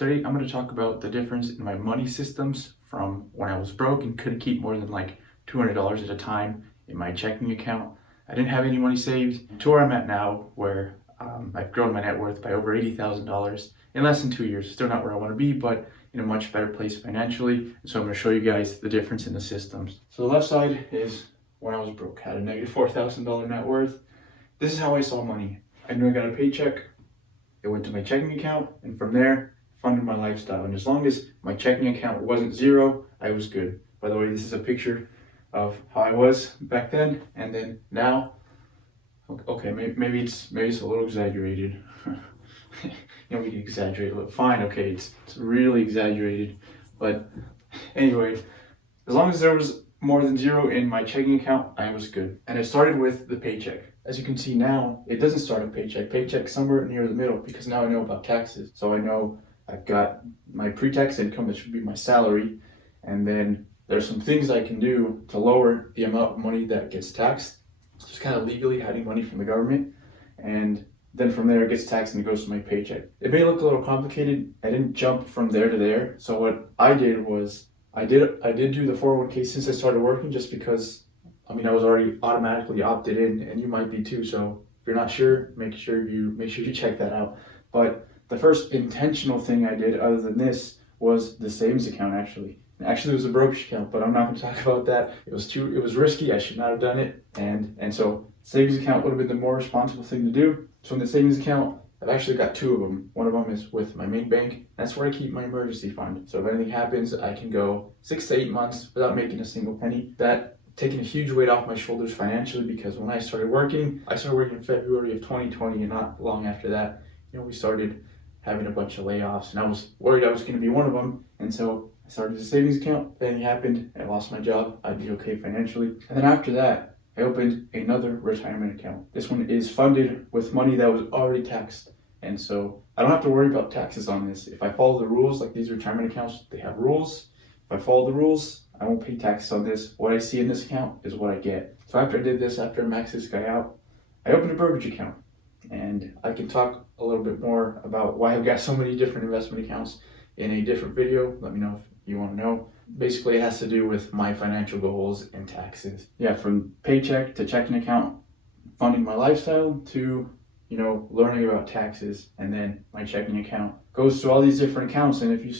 Today, I'm going to talk about the difference in my money systems from when I was broke and couldn't keep more than like $200 at a time in my checking account. I didn't have any money saved to where I'm at now, where I've grown my net worth by over $80,000 in less than 2 years. Still not where I want to be, but in a much better place financially. And so I'm going to show you guys the difference in the systems. So the left side is when I was broke, had a negative $4,000 net worth. This is how I saw money. I knew I got a paycheck. It went to my checking account, and from there, funded my lifestyle. And as long as my checking account wasn't zero, I was good. By the way, this is a picture of how I was back then, and then now. Okay, maybe it's a little exaggerated. We can exaggerate a little. Fine, okay, it's really exaggerated. But anyway, as long as there was more than zero in my checking account, I was good. And it started with the paycheck. As you can see now, it doesn't start at paycheck. Paycheck somewhere near the middle, because now I know about taxes. So I know I've got my pre-tax income, that should be my salary, and then there's some things I can do to lower the amount of money that gets taxed, just kind of legally hiding money from the government, and then from there it gets taxed and it goes to my paycheck. It may look a little complicated. I didn't jump from there to there. So what I did was I did do the 401k since I started working, just because I was already automatically opted in, and you might be too. So if you're not sure, make sure you check that out. But the first intentional thing I did other than this was the savings account. Actually, it was a brokerage account, but I'm not going to talk about that. It was risky. I should not have done it. And so savings account would have been the more responsible thing to do. So in the savings account, I've actually got two of them. One of them is with my main bank. That's where I keep my emergency fund. So if anything happens, I can go 6 to 8 months without making a single penny. That taking a huge weight off my shoulders financially, because when I started working in February of 2020, and not long after that, we started having a bunch of layoffs, and I was worried I was going to be one of them. And so I started a savings account. If anything happened, I lost my job, I'd be okay financially. And then after that, I opened another retirement account. This one is funded with money that was already taxed. And so I don't have to worry about taxes on this. If I follow the rules, like these retirement accounts, they have rules. If I follow the rules, I won't pay taxes on this. What I see in this account is what I get. So after I did this, after I maxed this guy out, I opened a brokerage account. And I can talk a little bit more about why I've got so many different investment accounts in a different video. Let me know if you want to know. Basically, it has to do with my financial goals and taxes. Yeah, from paycheck to checking account, funding my lifestyle, to learning about taxes, and then my checking account goes to all these different accounts. And if you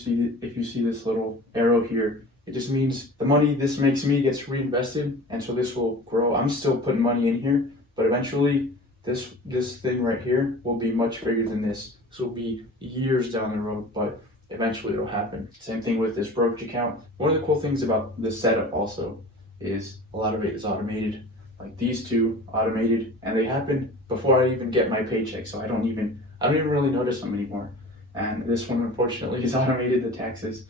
see this little arrow here, it just means the money this makes me gets reinvested, and so this will grow. I'm still putting money in here, but eventually this thing right here will be much bigger than this. This will be years down the road, but eventually it'll happen. Same thing with this brokerage account. One of the cool things about this setup also is a lot of it is automated. Like these two automated, and they happen before I even get my paycheck, so I don't even really notice them anymore. And this one, unfortunately, is automated, the taxes.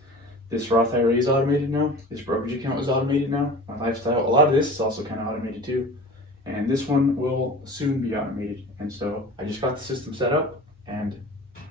This Roth IRA is automated now. This brokerage account is automated now. My lifestyle, a lot of this is also kind of automated too. And this one will soon be automated. And so I just got the system set up and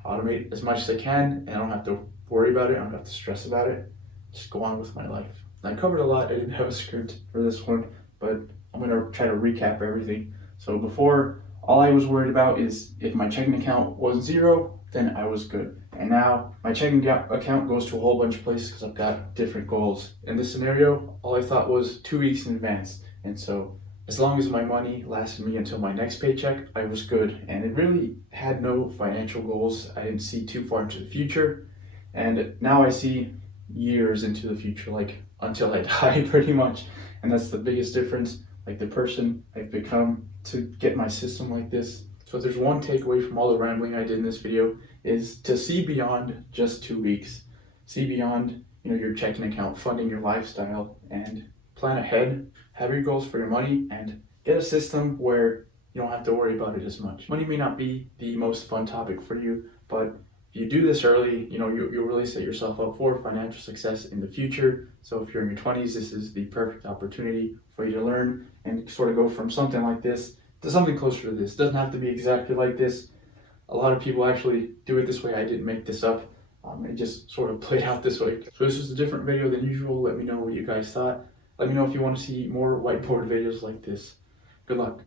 automate as much as I can, and I don't have to worry about it. I don't have to stress about it. Just go on with my life. I covered a lot. I didn't have a script for this one, but I'm going to try to recap everything. So before, all I was worried about is if my checking account was zero, then I was good. And now my checking account goes to a whole bunch of places because I've got different goals. In this scenario, all I thought was 2 weeks in advance. And so as long as my money lasted me until my next paycheck, I was good. And it really had no financial goals. I didn't see too far into the future. And now I see years into the future, like until I die pretty much. And that's the biggest difference, like the person I've become to get my system like this. So if there's one takeaway from all the rambling I did in this video, is to see beyond just 2 weeks. See beyond your checking account, funding your lifestyle, and plan ahead. Have your goals for your money, and get a system where you don't have to worry about it as much. Money may not be the most fun topic for you, but if you do this early, you'll really set yourself up for financial success in the future. So if you're in your 20s, this is the perfect opportunity for you to learn and sort of go from something like this to something closer to this. It doesn't have to be exactly like this. A lot of people actually do it this way. I didn't make this up. It just sort of played out this way. So this was a different video than usual. Let me know what you guys thought. Let me know if you want to see more whiteboard videos like this. Good luck.